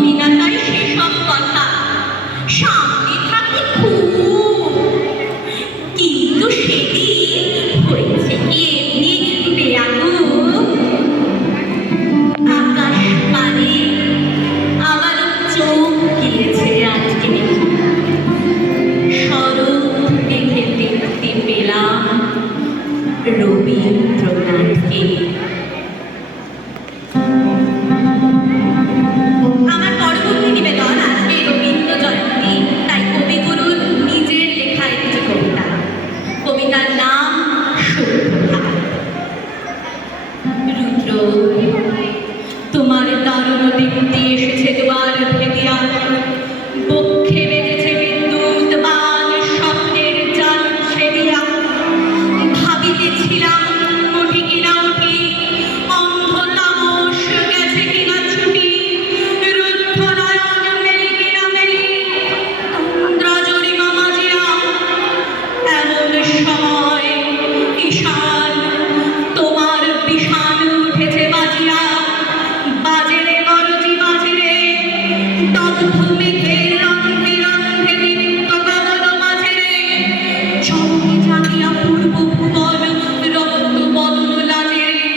মনে না তাই সেসব কথা সামনে থাকে খুব, কিন্তু সেদিন হয়েছে কি এমনি বেয়াকুব। আকাশ পানে আবার চোখ গিয়েছে আজকে, শরৎ দেখে দেখতে পেলাম রবীন্দ্রনাথকে। আমার পরবর্তী নিবেদন আজকে রবীন্দ্র জয়ন্তী, তাই কবিগুরুর নিজের লেখা একটি কবিতা। কবিতার নাম সুপ্রভাত। রুদ্র, তোমার দারুণ দীপ্তি এসেছে দুয়ার ভেদিয়া, বক্ষে বেজেছে বিদ্যুৎ বাণ, স্বপ্নের জাল ছেদিয়া। ভাবিতেছিলাম উঠি কিনা উঠি, অন্ধ তামস গেছে কিনা ছুটি, রুদ্ধ নয়ন মেলি কিনা মেলি, তন্দ্রা জরিমা মাজিয়া। এমন সময় ঈশান তোমার বিষাণ উঠেছে বাজিয়া, বাজে রে গরজি বাজে রে, দগ্ধ মেঘের রন্ধে রন্ধে দীপ্ত গগন মাঝে রে, চমকে জাগিয়া পূর্ব ভুবন রক্ত বদন লাজে রে।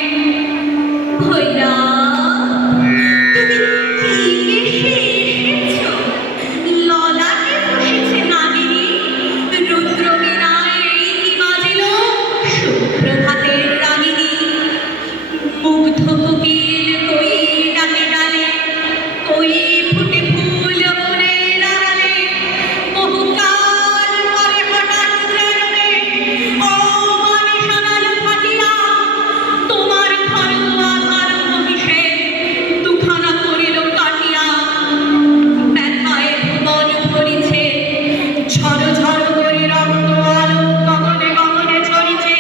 ভৈরা, তুমি কি এসে এসেছো, ললাটে বসেছে নাগিনী, রুদ্র বীণায় কি বাজিল সুপ্রভাতের রাগিনী। মুগ্ধ কোকিল কই ডালে ডালে, কই ফুটে ফুল মনের আড়ালে, বহুকাল পরে হঠাৎ যেন রে অমানি শোনাল ফাটিয়া, তোমার ঘর আধার মহিষে দুখানা করিল কাটিয়া। ব্যথায় ভুবন ভরিছে, ঝড় ঝড় করে রক্ত আলো গগনে গগনে ঝরিছে,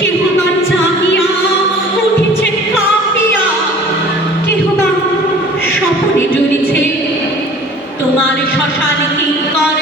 কেহ বা জাগিয়া উঠিছে কাঁপিয়া, কেহ বা স্বপনে জ্বলিছে। তোমার শ্মশান কিঙ্কর